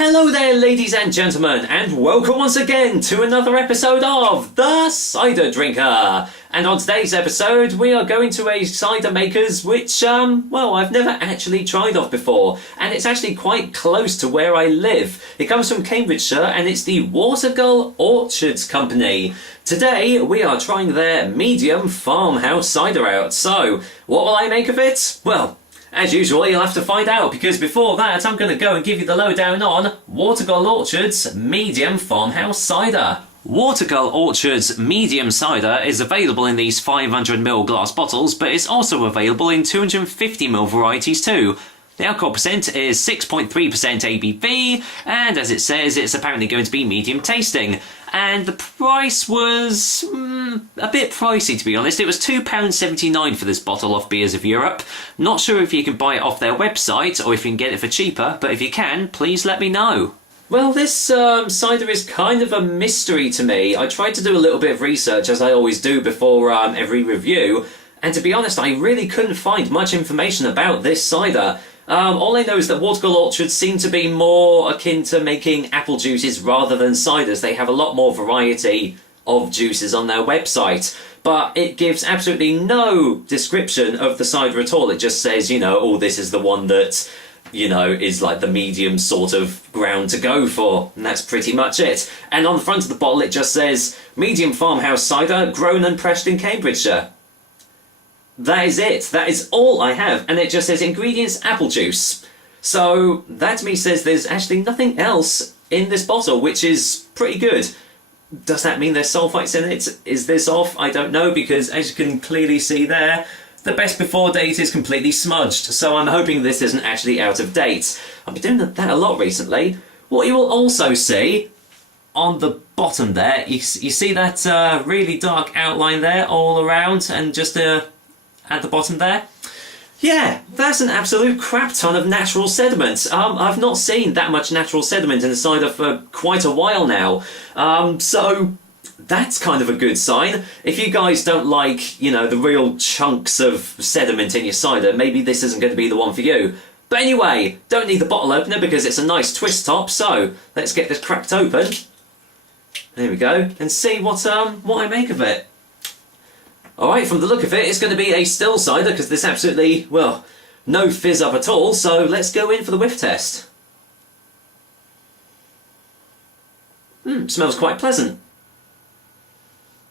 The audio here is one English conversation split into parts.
Hello there, ladies and gentlemen, and welcome once again to another episode of The Cider Drinker. And on today's episode, we are going to a cider maker's which, well, I've never actually tried off before, and it's actually quite close to where I live. It comes from Cambridgeshire, and it's the Watergull Orchards company. Today, we are trying their medium farmhouse cider out. So, what will I make of it? Well, as usual, you'll have to find out, because before that, I'm going to go and give you the lowdown on Watergull Orchards Medium Farmhouse Cider. Watergull Orchards Medium Cider is available in these 500ml glass bottles, but it's also available in 250ml varieties too. The alcohol percent is 6.3% ABV, and as it says, it's apparently going to be medium tasting. And the price was a bit pricey, to be honest. It was £2.79 for this bottle off Beers of Europe. Not sure if you can buy it off their website or if you can get it for cheaper, but if you can, please let me know. Well, this cider is kind of a mystery to me. I tried to do a little bit of research, as I always do before every review, and to be honest, I really couldn't find much information about this cider. All I know is that Watergull Orchards seem to be more akin to making apple juices rather than ciders. They have a lot more variety of juices on their website, but it gives absolutely no description of the cider at all. It just says, you know, oh, this is the one that, you know, is like the medium sort of ground to go for, and that's pretty much it. And on the front of the bottle it just says, medium farmhouse cider, grown and pressed in Cambridgeshire. That is it. That is all I have. And it just says ingredients, apple juice. So that to me says there's actually nothing else in this bottle, which is pretty good. Does that mean there's sulfites in it? Is this off? I don't know, because as you can clearly see there, the best before date is completely smudged. So I'm hoping this isn't actually out of date. I've been doing that a lot recently. What you will also see on the bottom there, you see that really dark outline there all around, and just at the bottom there? Yeah, that's an absolute crap ton of natural sediment. I've not seen that much natural sediment in the cider for quite a while now. So that's kind of a good sign. If you guys don't like, you know, the real chunks of sediment in your cider, maybe this isn't going to be the one for you. But anyway, don't need the bottle opener because it's a nice twist top, so let's get this cracked open. There we go, and see what I make of it. Alright, from the look of it, it's going to be a still cider because there's absolutely, well, no fizz up at all, so let's go in for the whiff test. Smells quite pleasant.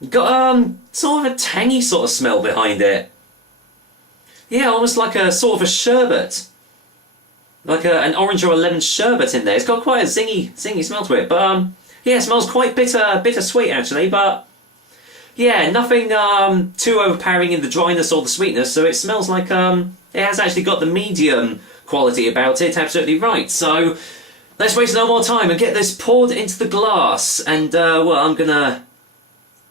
Got sort of a tangy sort of smell behind it. Yeah, almost like a sort of a sherbet. Like an orange or a lemon sherbet in there. It's got quite a zingy smell to it, but yeah, it smells quite bittersweet actually, but yeah, nothing too overpowering in the dryness or the sweetness, so it smells like it has actually got the medium quality about it, absolutely right. So let's waste no more time and get this poured into the glass. And well, I'm gonna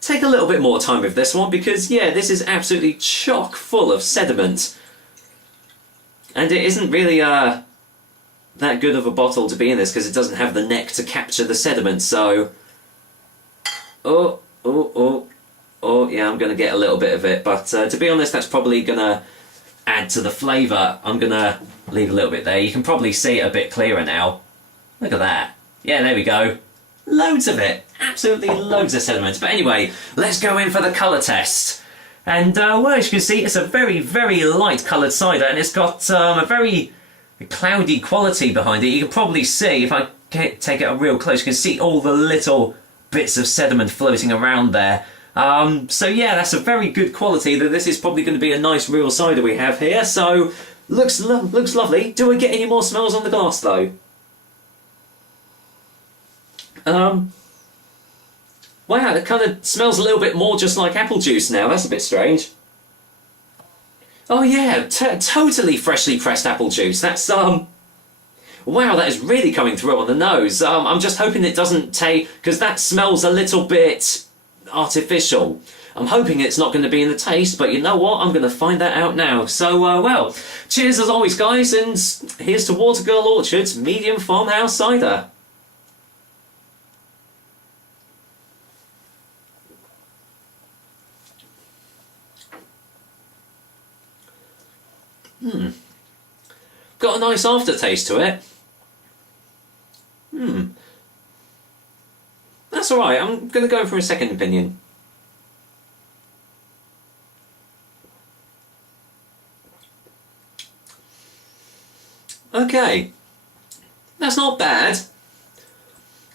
take a little bit more time with this one because yeah, this is absolutely chock full of sediment, and it isn't really that good of a bottle to be in this because it doesn't have the neck to capture the sediment. So oh yeah, I'm going to get a little bit of it, but to be honest, that's probably going to add to the flavour. I'm going to leave a little bit there. You can probably see it a bit clearer now. Look at that. Yeah, there we go. Loads of it. Absolutely loads of sediment. But anyway, let's go in for the colour test. And well, as you can see, it's a very, very light coloured cider, and it's got a very cloudy quality behind it. You can probably see, if I take it up real close, you can see all the little bits of sediment floating around there. So yeah, that's a very good quality. That this is probably going to be a nice real cider we have here. So looks lovely. Do we get any more smells on the glass though? Wow, it kind of smells a little bit more just like apple juice now. That's a bit strange. Oh yeah, totally freshly pressed apple juice. That's wow, that is really coming through on the nose. I'm just hoping it doesn't take, because that smells a little bit artificial. I'm hoping it's not going to be in the taste, but you know what? I'm going to find that out now. So, well, cheers as always, guys, and here's to Watergull Orchards Medium Farmhouse Cider. Got a nice aftertaste to it. that's alright, I'm going to go for a second opinion. Okay, that's not bad.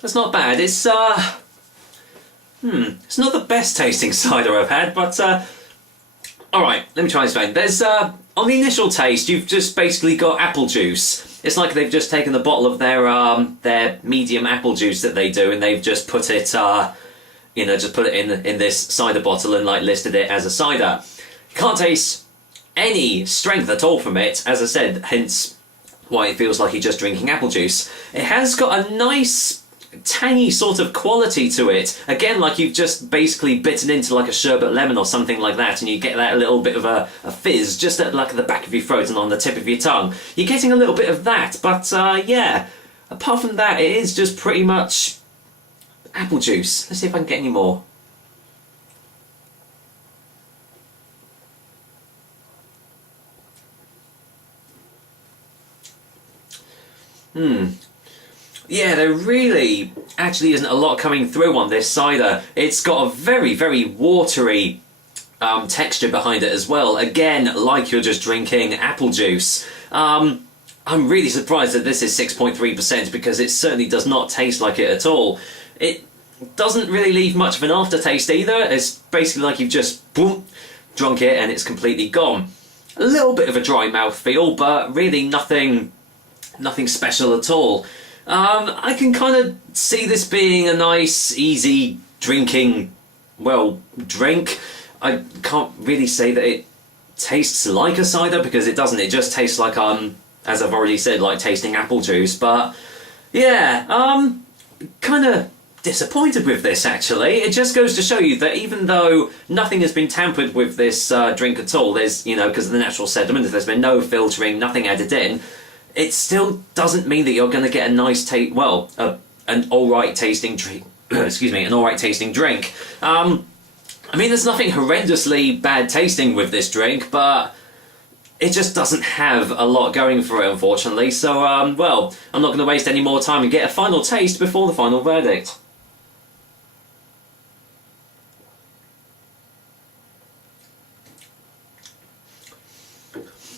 That's not bad. It's it's not the best tasting cider I've had, but alright, let me try and explain. There's on the initial taste, you've just basically got apple juice. It's like they've just taken the bottle of their medium apple juice that they do, and they've just put it just put it in this cider bottle and like listed it as a cider. You can't taste any strength at all from it, as I said, hence why it feels like you're just drinking apple juice. It has got a nice tangy sort of quality to it. Again, like you've just basically bitten into like a sherbet lemon or something like that, and you get that little bit of a fizz just at like the back of your throat and on the tip of your tongue. You're getting a little bit of that, but yeah, apart from that, it is just pretty much apple juice. Let's see if I can get any more. Yeah, there really actually isn't a lot coming through on this cider. It's got a very, very watery texture behind it as well. Again, like you're just drinking apple juice. I'm really surprised that this is 6.3% because it certainly does not taste like it at all. It doesn't really leave much of an aftertaste either. It's basically like you've just boom, drunk it and it's completely gone. A little bit of a dry mouth feel, but really nothing special at all. I can kind of see this being a nice, easy drinking, drink. I can't really say that it tastes like a cider because it doesn't. It just tastes like, as I've already said, like tasting apple juice. But yeah, kind of disappointed with this actually. It just goes to show you that even though nothing has been tampered with this drink at all, there's, because of the natural sediment, there's been no filtering, nothing added in, it still doesn't mean that you're going to get a nice taste, an alright tasting drink. Excuse me, an alright tasting drink. I mean, there's nothing horrendously bad tasting with this drink, but it just doesn't have a lot going for it, unfortunately. So, I'm not going to waste any more time and get a final taste before the final verdict.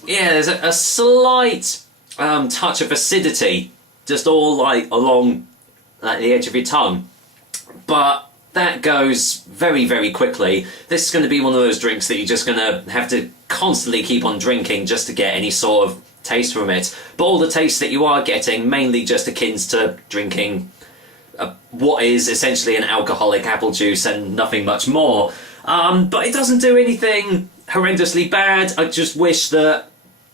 Yeah, there's a slight touch of acidity, just all like along the edge of your tongue, but that goes very, very quickly. This is going to be one of those drinks that you're just going to have to constantly keep on drinking just to get any sort of taste from it. But all the taste that you are getting mainly just akin to drinking what is essentially an alcoholic apple juice and nothing much more. But it doesn't do anything horrendously bad. I just wish that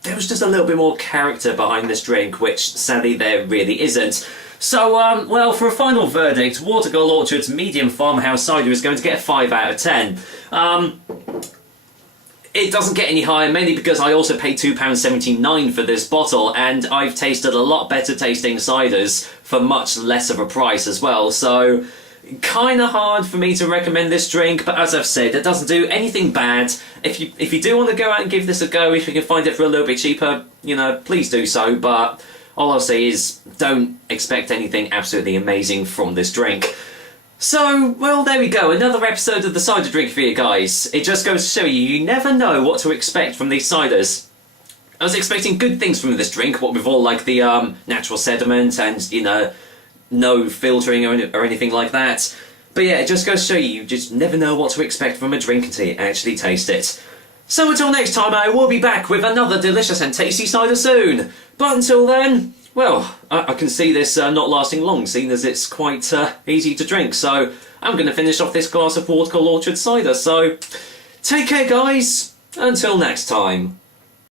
there was just a little bit more character behind this drink, which sadly there really isn't. So, for a final verdict, Watergull Orchards Medium Farmhouse Cider is going to get a 5 out of 10. It doesn't get any higher, mainly because I also paid £2.79 for this bottle, and I've tasted a lot better tasting ciders for much less of a price as well, so kind of hard for me to recommend this drink, but as I've said, it doesn't do anything bad. If you do want to go out and give this a go, if you can find it for a little bit cheaper, please do so, but all I'll say is don't expect anything absolutely amazing from this drink. So, there we go, another episode of the cider drink for you guys. It just goes to show you, you never know what to expect from these ciders. I was expecting good things from this drink, what with all like the natural sediment and, no filtering or anything like that. But yeah, it just goes to show you, you just never know what to expect from a drink until you actually taste it. So until next time, I will be back with another delicious and tasty cider soon. But until then, I can see this not lasting long, seeing as it's quite easy to drink. So I'm going to finish off this glass of Watergull Orchard cider. So take care, guys. Until next time.